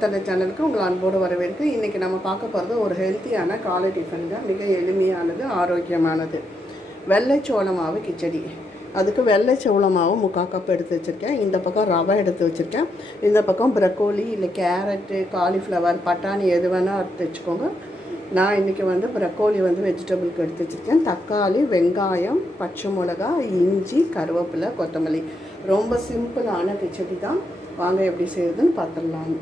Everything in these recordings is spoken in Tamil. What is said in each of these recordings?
புத்தன சேனலுக்கு உங்கள் அன்போடு வரவேற்கு. இன்றைக்கி நம்ம பார்க்க போகிறது ஒரு ஹெல்த்தியான காலை டிஃபனுங்க. மிக எளிமையானது, ஆரோக்கியமானது. வெள்ளை சோள மாவு கிச்சடி. அதுக்கு வெள்ளை சோள மாவு 3/4 கப் எடுத்து வச்சுருக்கேன். இந்த பக்கம் ரவை எடுத்து வச்சுருக்கேன். இந்த பக்கம் ப்ரக்கோலி இல்லை கேரட்டு, காலிஃப்ளவர், பட்டாணி எது வேணால் எடுத்து வச்சுக்கோங்க. நான் இன்றைக்கி ப்ரக்கோலி வெஜிடபிளுக்கு எடுத்து வச்சுருக்கேன். தக்காளி, வெங்காயம், பச்சை மிளகா, இஞ்சி, கருவேப்பிலை, கொத்தமல்லி. ரொம்ப சிம்பிளான கிச்சடி தான். வாங்க எப்படி செய்யுதுன்னு பார்த்துடலாம்.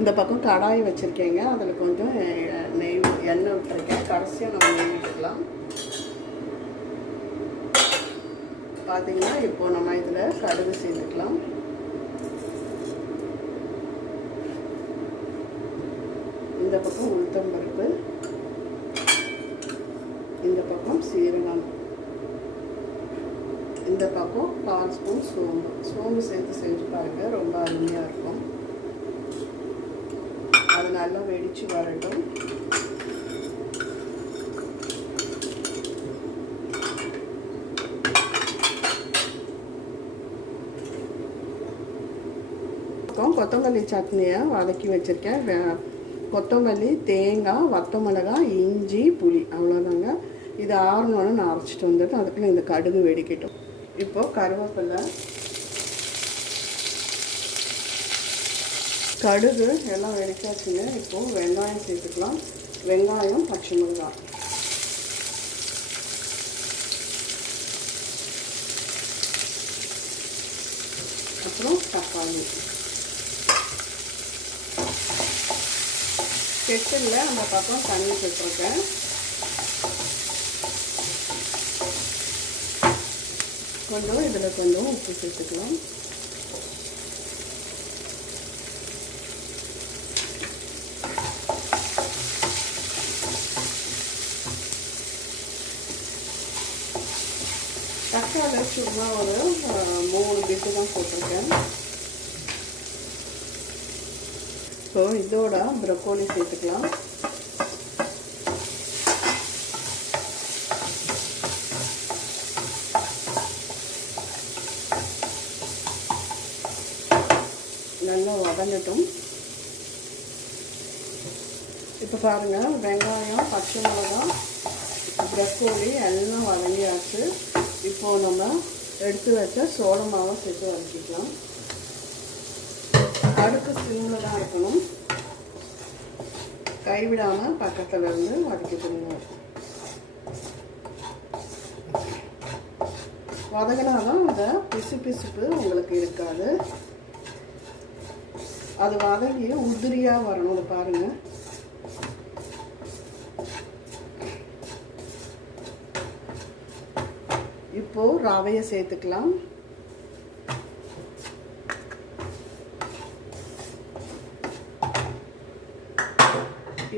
இந்த பக்கம் கடாய் வச்சுருக்கேங்க. அதில் கொஞ்சம் எண்ணெய் விட்டுருக்கேன். கடைசியாக நம்ம நெய் விட்டுக்கலாம். பார்த்தீங்கன்னா இப்போது நம்ம இதில் கடுகு சேர்த்துக்கலாம். இந்த பக்கம் உளுத்தம்பருப்பு, இந்த பக்கம் சீரகம், இந்த பக்கம் 1/4 ஸ்பூன் சோம்பு சேர்த்து செஞ்சு பாருங்கள். ரொம்ப அருமையாக இருக்கும். அது நல்லா வெடித்து வரட்டும். கொத்தமல்லி சட்னியை வதக்கி வச்சுருக்கேன். கொத்தமல்லி, தேங்காய், வத்த மிளகாய், இஞ்சி, புளி, அவ்வளோதாங்க. இது ஆறணுன்னு நான் அரைச்சிட்டு வந்துட்டு அதுக்குள்ளே இந்த கடுகு வெடிக்கட்டும். இப்போது கருவேப்பிலை, கடுகு எல்லாம் வெடிக்காச்சுங்க. இப்போது வெங்காயம் சேர்த்துக்கலாம். வெங்காயம், பச்சை மிளகாய், அப்புறம் தக்காளி. கெட்டில் அந்த பக்கம் தண்ணி சேர்த்துருக்கேன். கொஞ்சம் இதில் கொஞ்சம் உப்பு சேர்த்துக்கலாம். தக்காளி சும்மா ஒரு 3 பிட்டு தான் போட்டிருக்கேன். ஸோ இதோட ப்ரக்கோலி சேர்த்துக்கலாம். நல்லா வதங்கட்டும். இப்போ பாருங்கள், வெங்காயம், பச்சை மிளகாய், ப்ரக்கோலி எல்லாம் வதங்கியாச்சு. இப்போது நம்ம எடுத்து வச்ச சோள மாவை சேர்த்து வதக்கிக்கலாம். அடுப்பு சிம்மில் தான் இருக்கணும். கைவிடாமல் பக்கத்தில் இருந்து வதக்கிக்கணுங்க. வதங்கினாதான் அந்த பிசுப்பு உங்களுக்கு இருக்காது. அது வதங்கி உதிரியாக வரணும். பாருங்கள். இப்போது ரவையை சேர்த்துக்கலாம்.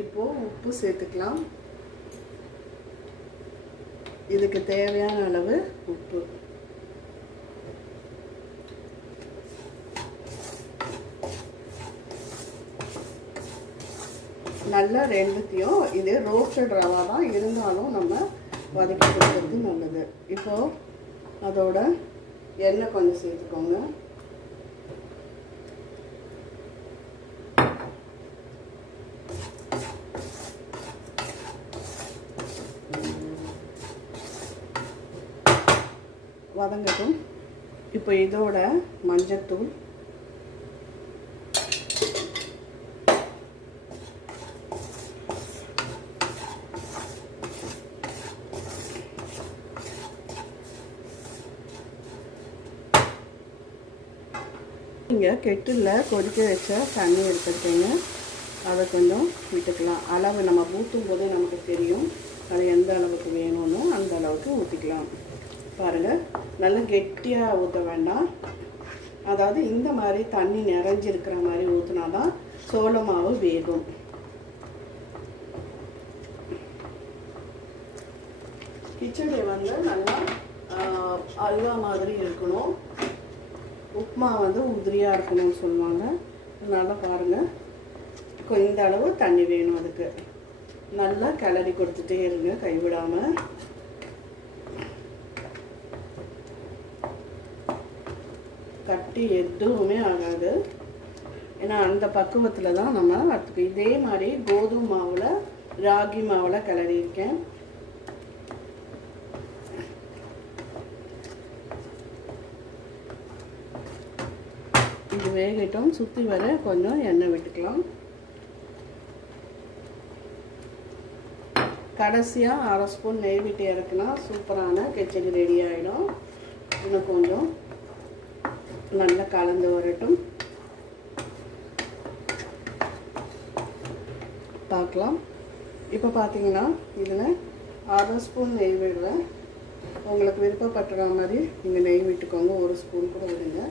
இப்போது உப்பு சேர்த்துக்கலாம். இதுக்கு தேவையான அளவு உப்பு. நல்லா ரெண்டுத்தையும், இது ரோஸ்டட் ரவா தான் இருந்தாலும் நம்ம வதக்கி கொடுக்கறது நல்லது. இப்போது அதோட எண்ணெய் கொஞ்சம் சேர்த்துக்கோங்க. வதங்கட்டும். இப்போ இதோட மஞ்சத்தூள், இங்கே கெட்டில் கொதிக்க வச்ச தண்ணி எடுத்துருக்கேங்க. அதை கொஞ்சம் விட்டுக்கலாம். அளவு நம்ம ஊற்றும் போதே நமக்கு தெரியும் அது எந்த அளவுக்கு வேணும்னு. அந்த அளவுக்கு ஊற்றிக்கலாம். பாருங்கள், நல்லா கெட்டியாக ஊற்ற வேண்டாம். அதாவது இந்த மாதிரி தண்ணி நிறைஞ்சிருக்கிற மாதிரி ஊற்றினா தான் சோள மாவு வேகும். கிச்சடி நல்லா அல்வா மாதிரி இருக்கணும். உப்புமா உதிரியாக இருக்கணும்னு சொல்லுவாங்க. அதனால் பாருங்கள், இந்த அளவு தண்ணி வேணும். அதுக்கு நல்லா கிளறி கொடுத்துட்டே இருங்க கைவிடாமல். கட்டி எதுவுமே ஆகாது. ஏன்னா அந்த பக்குவத்தில் தான் நம்ம அடுத்து இதே மாதிரி கோதுமை மாவில் ராகி மாவில் கிளறியிருக்கேன். இது வேகட்டும். சுற்றி வர கொஞ்சம் எண்ணெய் விட்டுக்கலாம். கடைசியாக 1/2 ஸ்பூன் நெய் விட்டு இறக்குனா சூப்பரான கிச்சடி ரெடி ஆகிடும். இன்னும் கொஞ்சம் நல்லா கலந்து வரட்டும். பார்க்கலாம். இப்போ பார்த்தீங்கன்னா இதில் 1/2 ஸ்பூன் நெய் விடுவேன். உங்களுக்கு விருப்பப்பட்டுற மாதிரி நீங்கள் நெய் விட்டுக்கோங்க. 1 ஸ்பூன் கூட விடுங்க.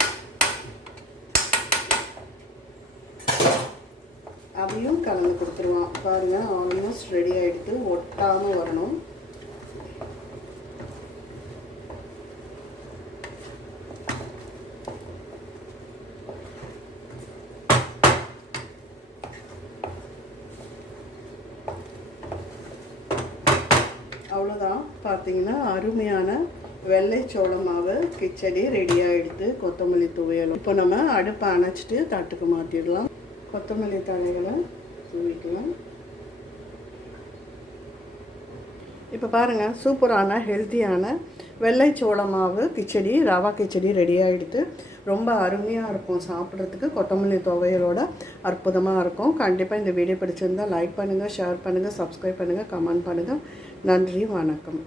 அதையும் கலந்து கொடுத்துருவோம். பாருங்கள், ஆல்மோஸ்ட் ரெடி ஆகிடுது. ஒட்டாமல் வரணும். அவ்வளோதான். பார்த்தீங்கன்னா அருமையான வெள்ளை சோள மாவு கிச்சடி ரெடி ஆகிடுது. கொத்தமல்லி துவையலும். இப்போ நம்ம அடுப்பை அணைச்சிட்டு தட்டுக்கு மாற்றிடலாம். கொத்தமல்லி தழைகளை தூவிக்கலாம். இப்போ பாருங்கள், சூப்பரான ஹெல்த்தியான வெள்ளை சோள மாவு கிச்சடி, ரவா கிச்சடி ரெடி ஆகிடுது. ரொம்ப அருமையாக இருக்கும் சாப்பிட்றதுக்கு. கொத்தமல்லி துவையலோட அற்புதமாக இருக்கும். கண்டிப்பாக இந்த வீடியோ பிடிச்சிருந்தால் லைக் பண்ணுங்கள், ஷேர் பண்ணுங்கள், சப்ஸ்கிரைப் பண்ணுங்கள், கமெண்ட் பண்ணுங்கள். நன்றி, வணக்கம்.